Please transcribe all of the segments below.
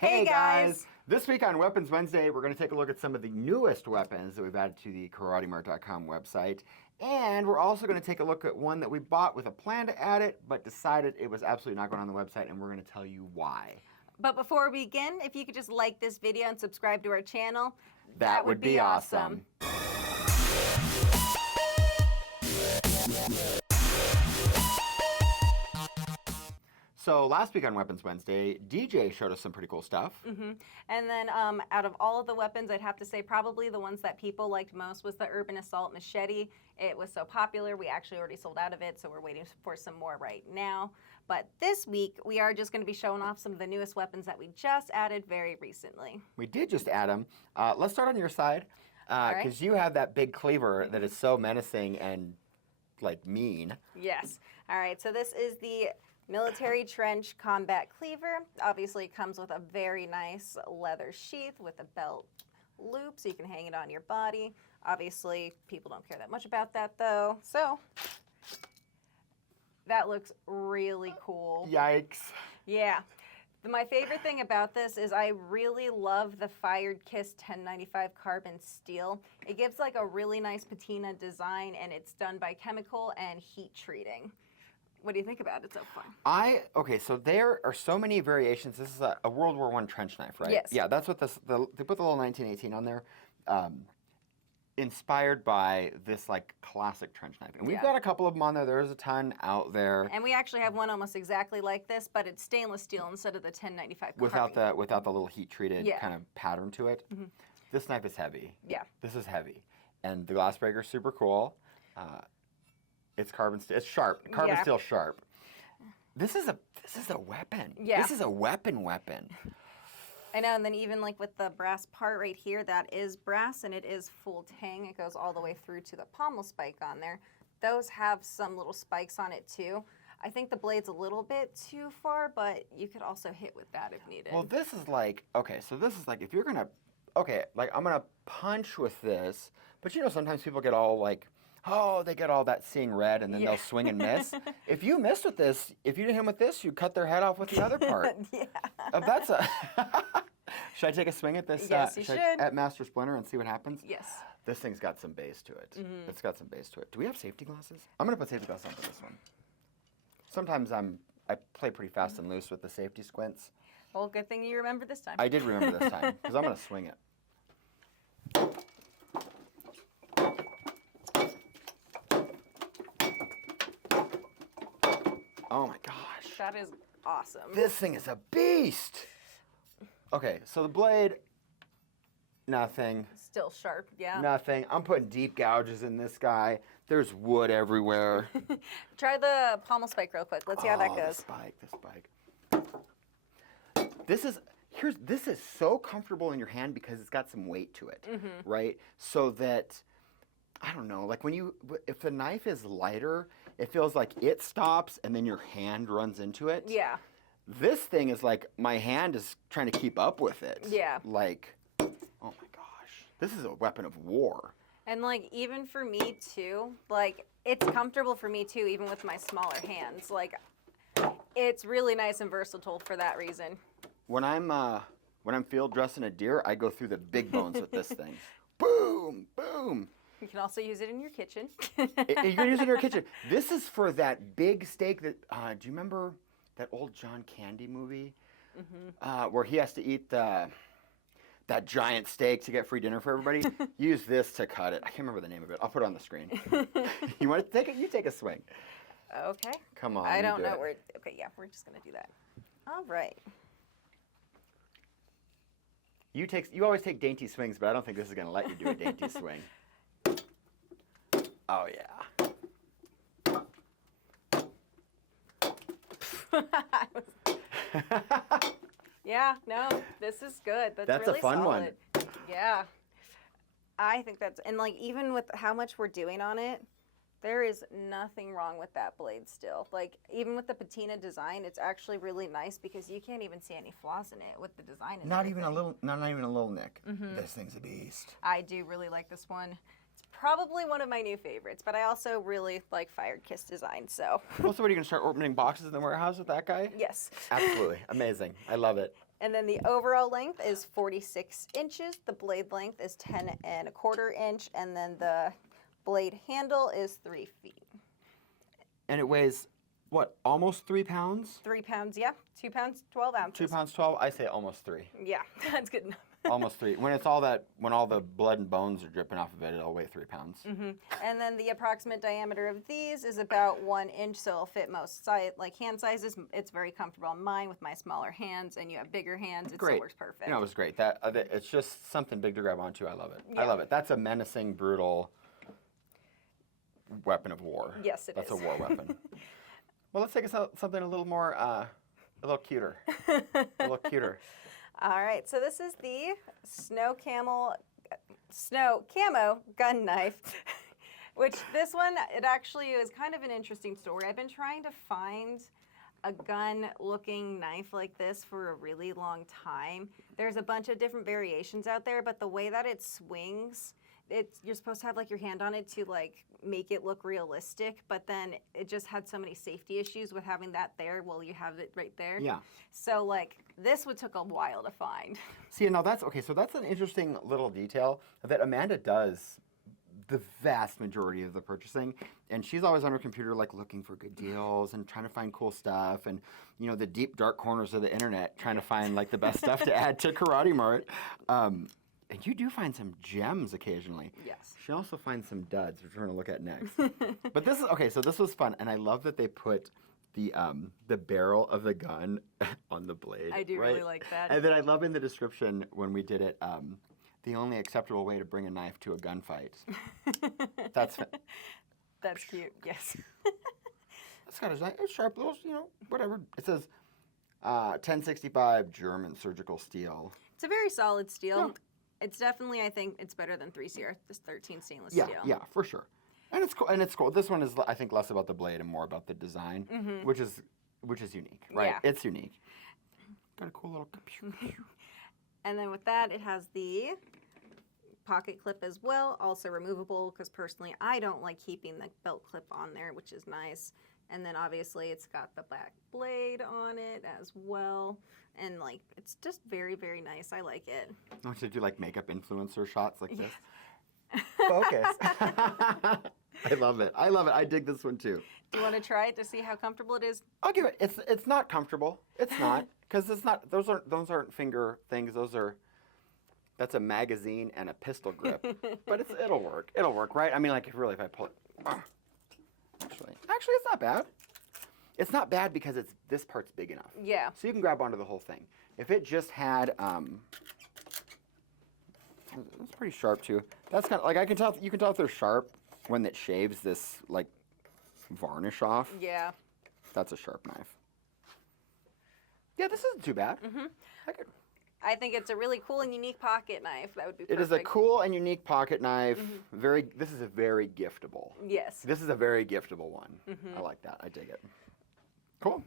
Hey guys! This week on Weapons Wednesday, we're going to take a look at some of the newest weapons that we've added to the KarateMart.com website. And we're also going to take a look at one that we bought with a plan to add it, but decided it was absolutely not going on the website, and we're going to tell you why. But before we begin, if you could just like this video and subscribe to our channel, that would be awesome. So last week on Weapons Wednesday, DJ showed us some pretty cool stuff. And then out of all of the weapons, I'd have to say probably the ones that people liked most was the Urban Assault Machete. It was so popular, we actually already sold out of it, so we're waiting for some more right now. But this week, we are just going to be showing off some of the newest weapons that we just added very recently. We did just add them. Let's start on your side, because you have that big cleaver that is so menacing and, like, mean. Yes. All right, so this is the Military Trench Combat Cleaver. Obviously, it comes with a very nice leather sheath with a belt loop, so you can hang it on your body. Obviously, people don't care that much about that, though. So, that looks really cool. Yikes. Yeah. My favorite thing about this is I really love the Fired Kiss 1095 carbon steel. It gives like a really nice patina design, and it's done by chemical and heat treating. What do you think about it so far? Okay, so there are so many variations. This is a World War I trench knife, right? Yes. Yeah, that's what they put the little 1918 on there. Inspired by this like classic trench knife. And we've got a couple of them on there. There's a ton out there. And we actually have one almost exactly like this, but it's stainless steel instead of the 1095 carbon. Without the little heat treated kind of pattern to it. This knife is heavy. Yeah. This is heavy. And the glass breaker is super cool. It's carbon steel. It's sharp. Carbon steel sharp. This is a weapon. Yeah. This is a weapon. I know, and then even like with the brass part right here, that is brass and it is full tang. It goes all the way through to the pommel spike on there. Those have some little spikes on it too. I think the blade's a little bit too far, but you could also hit with that if needed. Well, this is like, okay, so this is like if you're going to, okay, like I'm going to punch with this, but you know sometimes people get all like, oh, they get all that seeing red, and then they'll swing and miss. If you missed with this, if you didn't hit them with this, you cut their head off with the other part. That's a... Should I take a swing at this? Yes, you should. At Master Splinter and see what happens? Yes. This thing's got some bass to it. It's got some bass to it. Do we have safety glasses? I'm going to put safety glasses on for this one. Sometimes I play pretty fast and loose with the safety squints. Well, good thing you remember this time. I did remember this time, because I'm going to swing it. Oh my gosh. That is awesome. This thing is a beast. Okay, so the blade, nothing. Still sharp, yeah. Nothing. I'm putting deep gouges in this guy. There's wood everywhere. Try the pommel spike real quick. Let's see how that goes. The spike. This is so comfortable in your hand because it's got some weight to it, right? So that, I don't know, like if the knife is lighter, it feels like it stops and then your hand runs into it. Yeah. This thing is like, my hand is trying to keep up with it. Yeah. Like, oh my gosh. This is a weapon of war. And like, even for me too, like, it's comfortable for me too, even with my smaller hands. Like, it's really nice and versatile for that reason. When I'm field dressing a deer, I go through the big bones with this thing. Boom, boom. You can also use it in your kitchen. You can use it in your kitchen. This is for that big steak that, do you remember that old John Candy movie? Where he has to eat that giant steak to get free dinner for everybody? Use this to cut it. I can't remember the name of it. I'll put it on the screen. You want to take it? You take a swing. Okay. Come on. I don't know where. Okay, yeah, we're just going to do that. All right. You always take dainty swings, but I don't think this is going to let you do a dainty swing. Oh, yeah. Yeah, no, this is good. That's a really fun solid. one. Yeah. I think and like, even with how much we're doing on it, there is nothing wrong with that blade still. Like, even with the patina design, it's actually really nice because you can't even see any flaws in it with the design. Not even a little nick. This thing's a beast. I do really like this one. It's probably one of my new favorites, but I also really like Fired Kiss design, so. Well, so what, are you going to start opening boxes in the warehouse with that guy? Yes. Absolutely. Amazing. I love it. And then the overall length is 46 inches. The blade length is 10.25 inch, and then the blade handle is 3 feet. And it weighs, what, almost 3 pounds? 3 pounds, yeah. 2 pounds, 12 ounces. 2 pounds 12. I say almost 3. Yeah, that's good enough. Almost 3. When all the blood and bones are dripping off of it, it'll weigh 3 pounds. And then the approximate diameter of these is about 1 inch, so it'll fit most hand sizes. It's very comfortable on mine with my smaller hands, and you have bigger hands. It still works perfect. You know, it was great. It's just something big to grab onto. I love it. Yeah. I love it. That's a menacing, brutal weapon of war. Yes, it is. That's a war weapon. Well, let's take something a little more, a little cuter. A little cuter. All right, so this is the Snow Camo gun knife, which this one, it actually is kind of an interesting story. I've been trying to find a gun-looking knife like this for a really long time. There's a bunch of different variations out there, but the way that it swings, you're supposed to have like your hand on it to like make it look realistic, but then it just had so many safety issues with having that there while you have it right there. Yeah. So like this one took a while to find. See, now that's okay. So that's an interesting little detail that Amanda does the vast majority of the purchasing, and she's always on her computer like looking for good deals and trying to find cool stuff, and you know, the deep dark corners of the internet trying to find like the best stuff to add to KarateMart. And you do find some gems occasionally. Yes. She also finds some duds, which we're going to look at next. But this is, okay, so this was fun. And I love that they put the barrel of the gun on the blade. I do really like that. And then I love in the description when we did it, the only acceptable way to bring a knife to a gunfight. That's cute, yes. It's got a sharp little, you know, whatever. It says 1065 German surgical steel. It's a very solid steel. Yeah. It's definitely, I think, it's better than 3CR13 stainless Yeah, steel. yeah, for sure. And it's cool. And it's cool. This one is, I think, less about the blade and more about the design, which is unique, right? Yeah. It's unique. Got a cool little. And then with that, it has the pocket clip as well, also removable, because personally, I don't like keeping the belt clip on there, which is nice. And then obviously it's got the back blade on it as well. And like, it's just very, very nice. I like it. Don't you do like makeup influencer shots like this? Focus. I love it. I love it. I dig this one too. Do you want to try it to see how comfortable it is? I'll give it. It's not comfortable. It's not, because it's not. Those aren't finger things. That's a magazine and a pistol grip. But it'll work. It'll work, right? I mean, like if I pull it. Actually, it's not bad. It's not bad because this part's big enough. Yeah. So you can grab onto the whole thing. If it just had, it's pretty sharp too. That's kind of like you can tell if they're sharp when it shaves this like varnish off. Yeah. That's a sharp knife. Yeah, this isn't too bad. I think it's a really cool and unique pocket knife. That would be perfect. It is a cool and unique pocket knife. This is a very giftable. Yes. This is a very giftable one. I like that. I dig it. Cool.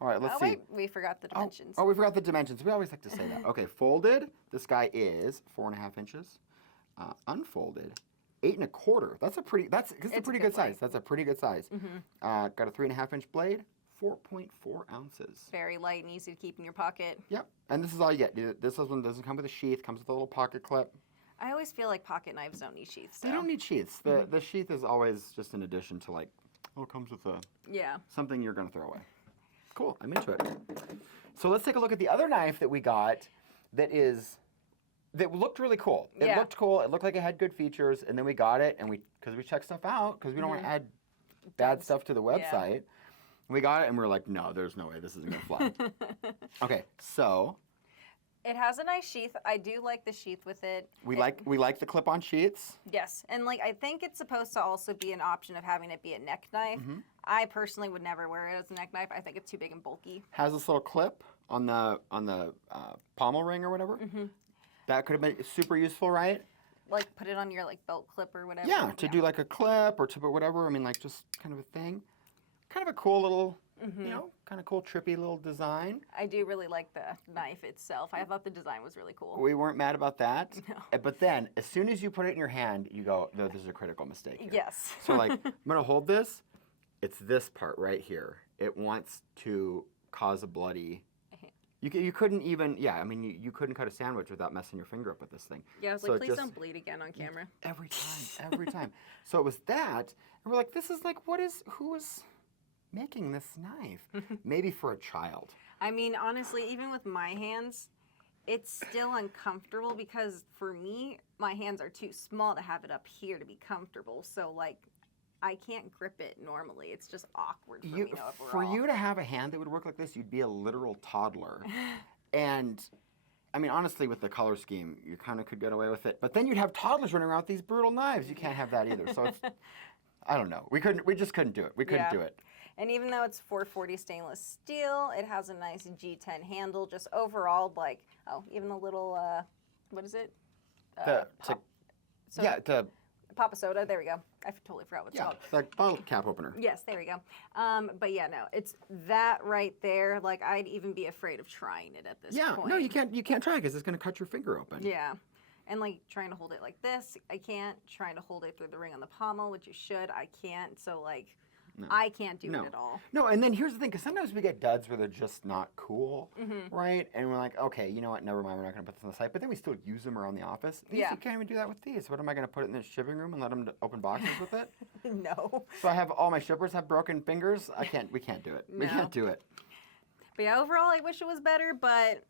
All right, let's see. Wait, we forgot the dimensions. Oh, we forgot the dimensions. We always like to say that. Okay, folded. This guy is 4.5 inches. Unfolded, 8 1/4. That's a pretty good size. That's a pretty good size. Got a 3.5 inch blade. 4.4 ounces. Very light and easy to keep in your pocket. Yep. And this is all you get. This one doesn't come with a sheath. Comes with a little pocket clip. I always feel like pocket knives don't need sheaths. They don't need sheaths. The sheath is always just an addition to like, it comes with something you're gonna throw away. Cool. I'm into it. So let's take a look at the other knife that we got. That looked really cool. It looked cool. It looked like it had good features, and then we got it, and because we checked stuff out, because we don't want to add bad stuff to the website. Yeah. We got it, and we were like, no, there's no way this isn't gonna fly. Okay, so it has a nice sheath. I do like the sheath with it. We like the clip-on sheaths. Yes, and like I think it's supposed to also be an option of having it be a neck knife. I personally would never wear it as a neck knife. I think it's too big and bulky. Has this little clip on the pommel ring or whatever. That could have been super useful, right? Like put it on your like belt clip or whatever. Yeah, to do like a clip or to put whatever. I mean, like just kind of a thing. Kind of a cool little, kind of cool, trippy little design. I do really like the knife itself. I thought the design was really cool. We weren't mad about that. No. But then, as soon as you put it in your hand, you go, no, this is a critical mistake here. Yes. So, like, I'm going to hold this. It's this part right here. It wants to cause a bloody You couldn't even, I mean, you couldn't cut a sandwich without messing your finger up with this thing. Yeah, I was So like, it please just- don't bleed again on camera. Every time, every time. So it was that, and we're like, this is like, who is making this knife? Maybe for a child. I mean, honestly, even with my hands, it's still uncomfortable because for me, my hands are too small to have it up here to be comfortable. So, like, I can't grip it normally. It's just awkward for me overall. For you to have a hand that would work like this, you'd be a literal toddler. And, I mean, honestly, with the color scheme, you kind of could get away with it. But then you'd have toddlers running around with these brutal knives. You can't have that either. So it's, I don't know. We just couldn't do it. We couldn't do it. And even though it's 440 stainless steel, it has a nice G10 handle. Just overall, like, even the little, what is it? Papa soda. There we go. I totally forgot what it's called. Like bottle cap opener. Yes, there we go. But yeah, no, it's that right there. Like, I'd even be afraid of trying it at this point. No, you can't try because it's going to cut your finger open. Yeah. And like trying to hold it like this, I can't. Trying to hold it through the ring on the pommel, which you should, I can't. So like, I can't do it at all. No, and then here's the thing, because sometimes we get duds where they're just not cool, right? And we're like, okay, you know what, never mind, we're not going to put this on the site. But then we still use them around the office. You can't even do that with these. What am I going to put it in the shipping room and let them open boxes with it? No. So I have all my shippers have broken fingers. We can't do it. We can't do it. But yeah, overall, I wish it was better, but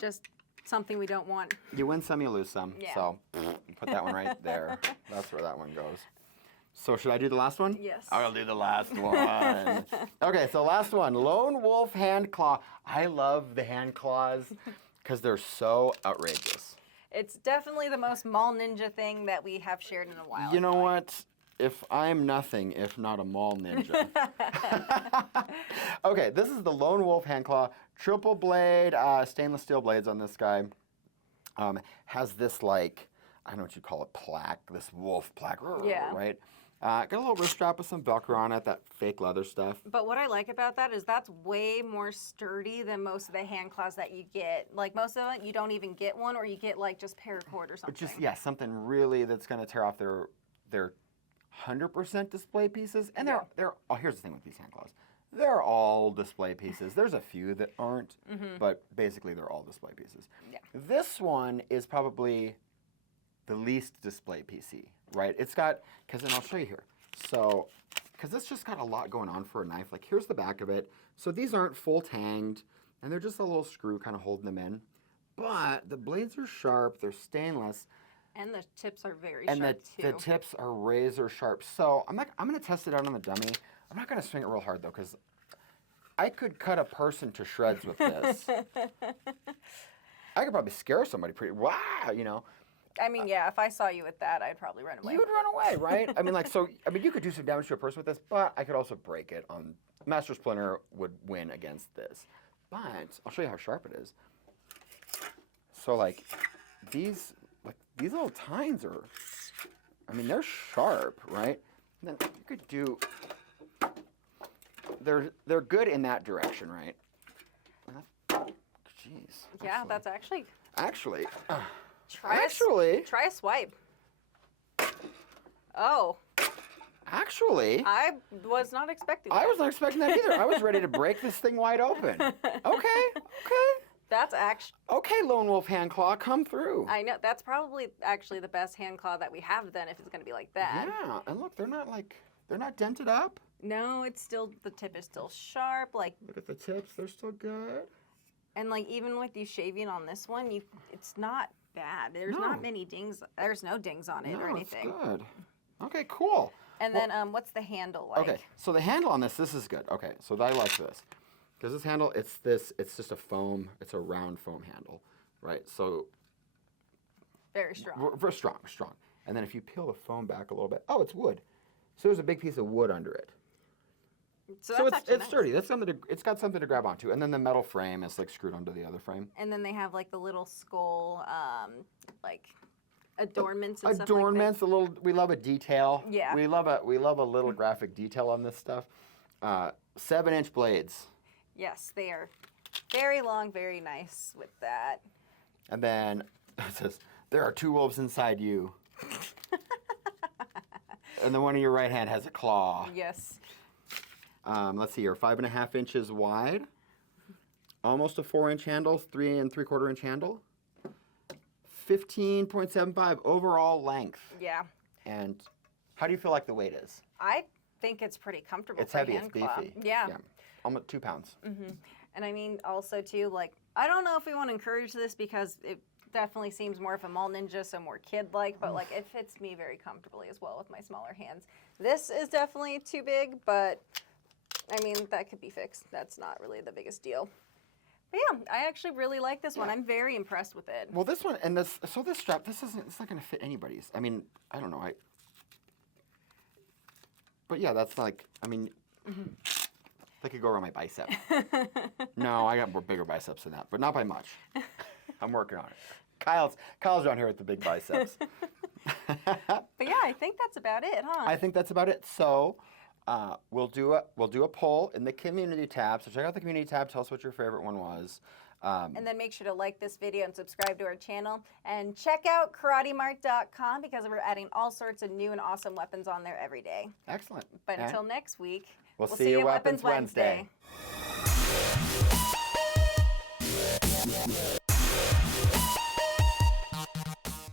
just something we don't want. You win some, you lose some. Yeah. So put that one right there. That's where that one goes. So should I do the last one? Yes. I'll do the last one. Okay, so last one, Lone Wolf hand claw. I love the hand claws because they're so outrageous. It's definitely the most mall ninja thing that we have shared in a while. You know what? If I'm nothing, if not a mall ninja. Okay, this is the Lone Wolf hand claw. Triple blade, stainless steel blades on this guy. Has this, like, I don't know what you call it, plaque, this wolf plaque, right? Got a little wrist strap with some Velcro on it, that fake leather stuff. But what I like about that is that's way more sturdy than most of the hand claws that you get. Like, most of them, you don't even get one, or you get, like, just paracord or something. But just, something really that's going to tear off their 100% display pieces. And here's the thing with these hand claws. They're all display pieces. There's a few that aren't, but basically they're all display pieces. Yeah. This one is probably the least display PC, right? It's got, and I'll show you here. So, because it's just got a lot going on for a knife. Like, here's the back of it. So these aren't full tanged, and they're just a little screw kind of holding them in. But the blades are sharp, they're stainless. And the tips are very sharp, too. The tips are razor sharp. So I'm going to test it out on the dummy. I'm not going to swing it real hard, though, because I could cut a person to shreds with this. I could probably scare somebody pretty, you know. I mean, yeah, if I saw you with that, I'd probably run away. You would run away, right? I mean, you could do some damage to a person with this, but I could also break it. Master Splinter would win against this. But I'll show you how sharp it is. So, like, these little tines are, I mean, they're sharp, right? And then you could do, they're good in that direction, right? Jeez. Yeah, that's actually. Actually. Try a swipe. Oh. Actually. I was not expecting that. I was not expecting that either. I was ready to break this thing wide open. Okay. That's actually. Okay, Lone Wolf hand claw, come through. I know. That's probably actually the best hand claw that we have then, if it's going to be like that. Yeah, and look, they're not dented up. No, the tip is still sharp. Like, look at the tips, they're still good. And like, even with you shaving on this one, it's not bad. There's not many dings. There's no dings on it or anything. It's good. Okay, cool. And then what's the handle like? Okay, so the handle on this is good. Okay, so I like this. Because this handle, it's just a foam, it's a round foam handle, right? So. Very strong. Very strong. And then if you peel the foam back a little bit, it's wood. So there's a big piece of wood under it. So it's nice. sturdy. It's got something to grab onto. And then the metal frame is like screwed onto the other frame. And then they have like the little skull, like adornments and Adornments, stuff like that. We love a detail. Yeah. We love a little graphic detail on this stuff. 7-inch blades. Yes, they are very long, very nice with that. And then it says, there are 2 wolves inside you. And the one in your right hand has a claw. Yes. Let's see here, 5.5 inches wide. almost a 4-inch handle, 3 3/4 inch handle. 15.75 overall length. Yeah. And how do you feel like the weight is? I think it's pretty comfortable. It's for heavy, hand it's claw. beefy. Yeah. Almost 2 pounds. And I mean, also too, like, I don't know if we want to encourage this because it definitely seems more of a mall ninja, so more kid-like, but like it fits me very comfortably as well with my smaller hands. This is definitely too big, but I mean, that could be fixed. That's not really the biggest deal. But yeah, I actually really like this one. I'm very impressed with it. Well, this one, and this strap, it's not going to fit anybody's. I mean, I don't know. But yeah, that's like, I mean, they could go around my bicep. No, I got more bigger biceps than that, but not by much. I'm working on it. Kyle's down here with the big biceps. But yeah, I think that's about it, huh? I think that's about it. So we'll do a poll in the community tab. So check out the community tab. Tell us what your favorite one was. And then make sure to like this video and subscribe to our channel. And check out KarateMart.com because we're adding all sorts of new and awesome weapons on there every day. Excellent. But until next week, we'll see you Weapons Wednesday.